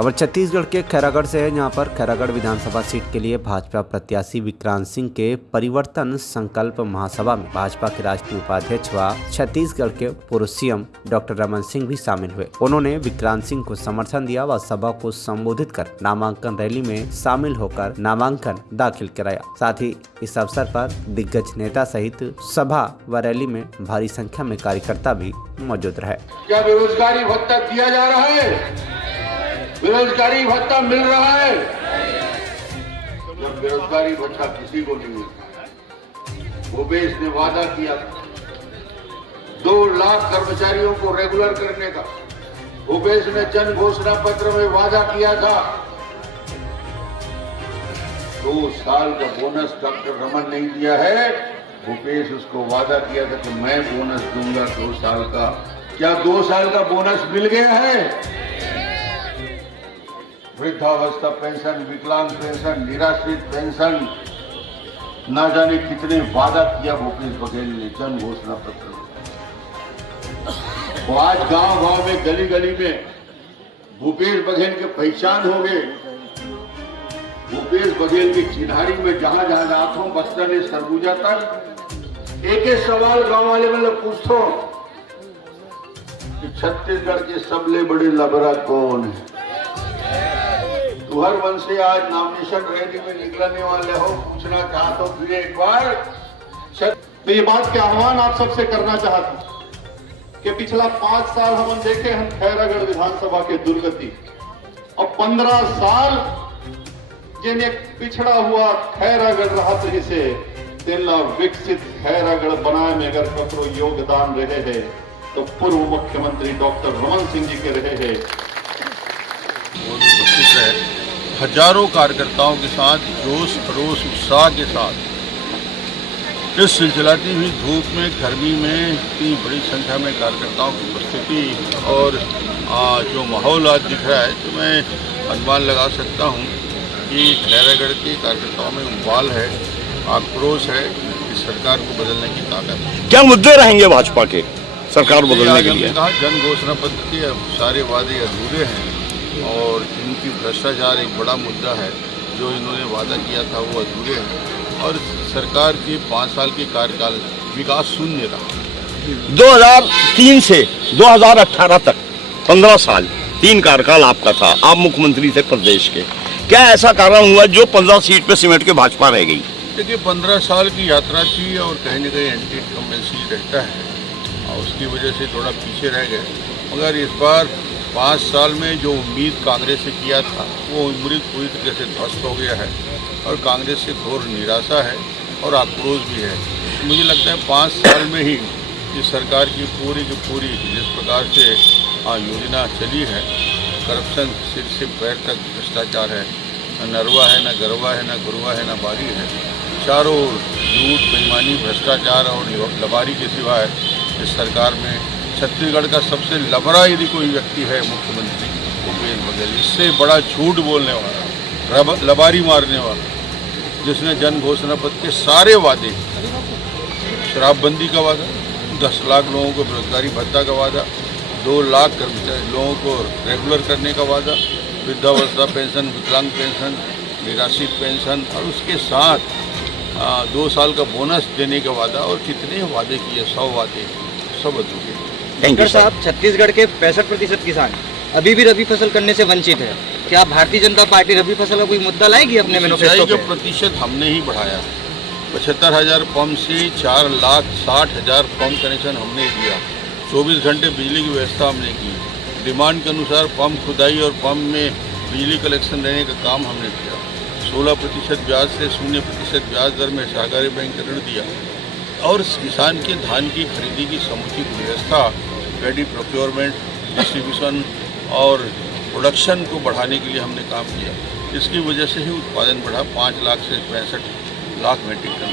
खबर छत्तीसगढ़ के खैरागढ़ से है, जहां पर खैरागढ़ विधानसभा सीट के लिए भाजपा प्रत्याशी विक्रांत सिंह के परिवर्तन संकल्प महासभा में भाजपा के राष्ट्रीय उपाध्यक्ष व छत्तीसगढ़ के पूर्व सीएम डॉक्टर रमन सिंह भी शामिल हुए। उन्होंने विक्रांत सिंह को समर्थन दिया व सभा को संबोधित कर नामांकन रैली में शामिल होकर नामांकन दाखिल कराया। साथ ही इस अवसर पर दिग्गज नेता सहित सभा व रैली में भारी संख्या में कार्यकर्ता भी मौजूद रहे। क्या बेरोजगारी भत्ता दिया जा रहा है? बेरोजगारी भत्ता मिल रहा है? जब बेरोजगारी भत्ता किसी को नहीं मिलता, भूपेश ने वादा किया 2 लाख कर्मचारियों को रेगुलर करने का। भूपेश ने जन घोषणा पत्र में वादा किया था 2 साल का बोनस डॉक्टर रमन नहीं दिया है। भूपेश उसको वादा किया था कि मैं बोनस दूंगा 2 साल का। क्या 2 साल का बोनस मिल गया है? वृद्धावस्था पेंशन, विकलांग पेंशन, निराश्रित पेंशन, ना जाने कितने वादा किया भूपेश बघेल ने जन घोषणा पत्र में। वो आज गांव-गांव में, गली-गली में भूपेश बघेल के पहचान हो गए। भूपेश बघेल की चिन्हारी में जहां जहां नाथों, बस्तर, सरगुजा तक एक सवाल गांव वाले मतलब पूछो कि छत्तीसगढ़ के सबले बड़े लबरा कौन है? तुहर वंश आज नॉमिनेशन रैली में निकलने वाले हो, पूछना चाहता हूं फिर एक बार। तो ये बात के आह्वान आप सबसे करना चाहता हूं कि पिछला 5 साल हम देखे हम खैरागढ़ विधानसभा के दुर्गति और 15 साल जिन एक पिछड़ा हुआ खैरागढ़ रहा से तेला विकसित खैरागढ़ बनाए में अगर कपड़ो योगदान रहे हैं तो पूर्व मुख्यमंत्री डॉक्टर रमन सिंह जी के रहे हैं। हजारों कार्यकर्ताओं के साथ जोश खरोश उत्साह के साथ इस चिलचिलाती हुई धूप में, गर्मी में इतनी बड़ी संख्या में कार्यकर्ताओं की उपस्थिति और जो माहौल आज दिख रहा है, तो मैं अनुमान लगा सकता हूं कि खैरागढ़ के कार्यकर्ताओं में उबाल है, आक्रोश है कि सरकार को बदलने की ताकत है। क्या मुद्दे रहेंगे भाजपा के सरकार बदलने के लिए? कहा जन घोषणा पत्र के सारे वादे अधूरे हैं और इनकी भ्रष्टाचार एक बड़ा मुद्दा है। जो इन्होंने वादा किया था वो अधूरे हैं और सरकार के 5 साल के कार्यकाल विकास शून्य रहा। 2003 से 2018 तक 15 साल 3 कार्यकाल आपका था, आप मुख्यमंत्री थे प्रदेश के। क्या ऐसा कारण हुआ जो 15 सीट पे सिमट के भाजपा रह गई? देखिए 15 साल की यात्रा थी और कहीं न कहीं एंटी इनकम्बेंसी रहता है और उसकी वजह से थोड़ा पीछे रह गए। मगर इस बार 5 साल में जो उम्मीद कांग्रेस से किया था वो उम्मीद पूरी तरीके से ध्वस्त हो गया है और कांग्रेस से घोर निराशा है और आक्रोश भी है। मुझे लगता है 5 साल में ही इस सरकार की पूरी जिस प्रकार से योजना चली है, करप्शन सिर से पैर तक भ्रष्टाचार है, न नरवा है, न गरवा है, न गुरवा है, न बारी है, चारों ओर झूठ, बेईमानी, भ्रष्टाचार और लबारी के सिवाय इस सरकार में छत्तीसगढ़ का सबसे लबरा यदि कोई व्यक्ति है मुख्यमंत्री भूपेश बघेल। इससे बड़ा झूठ बोलने वाला, लबारी मारने वाला, जिसने जन घोषणा पत्र के सारे वादे, शराबबंदी का वादा, 10 लाख लोगों को बेरोजगारी भत्ता का वादा, 2 लाख कर्मचारी लोगों को रेगुलर करने का वादा, वृद्धावस्था पेंशन, विकलांग पेंशन, निराश्रित पेंशन और उसके साथ 2 साल का बोनस देने का वादा और कितने वादे किए, 100 वादे, सब अधूरे। डॉक्टर साहब, छत्तीसगढ़ के 65% किसान अभी भी रबी फसल करने से वंचित है। क्या भारतीय जनता पार्टी रबी फसल का कोई मुद्दा लाएगी अपने मैनिफेस्टो पे? प्रतिशत हमने ही बढ़ाया, 75,000 पंप से 4,60,000 पंप कनेक्शन हमने दिया, 24 घंटे बिजली की व्यवस्था हमने की, डिमांड के अनुसार पंप खुदाई और पंप में बिजली कलेक्शन देने का काम हमने किया, 16% ब्याज से 0% ब्याज दर में सहकारी बैंक ऋण दिया और किसान के धान की खरीदी की समुचित व्यवस्था, पैडी प्रोक्योरमेंट, डिस्ट्रीब्यूशन और प्रोडक्शन को बढ़ाने के लिए हमने काम किया। इसकी वजह से ही उत्पादन बढ़ा, 5 लाख से 65 लाख मीट्रिक टन।